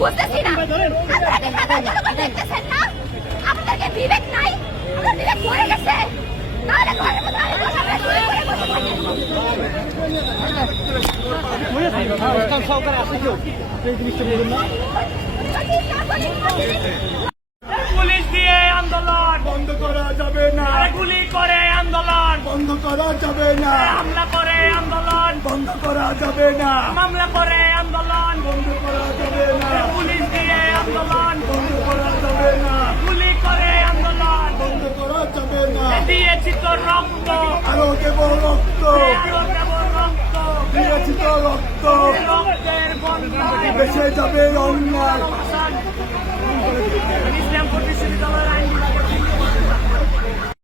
বুঝতেছি না। আপনারা বিবেক নাই? পুলিশ দিয়ে আন্দোলন। বন্ধ করা যাবে না। গুলি করে আন্দোলন। বন্ধ করা যাবে না। হামলা করে আন্দোলন। বন্ধ করা যাবে না। মামলা করে রক্ত। আরও কেবল রক্ত। আরও দেব রক্ত। রক্তের বেঁচে যাবে অন্যায়।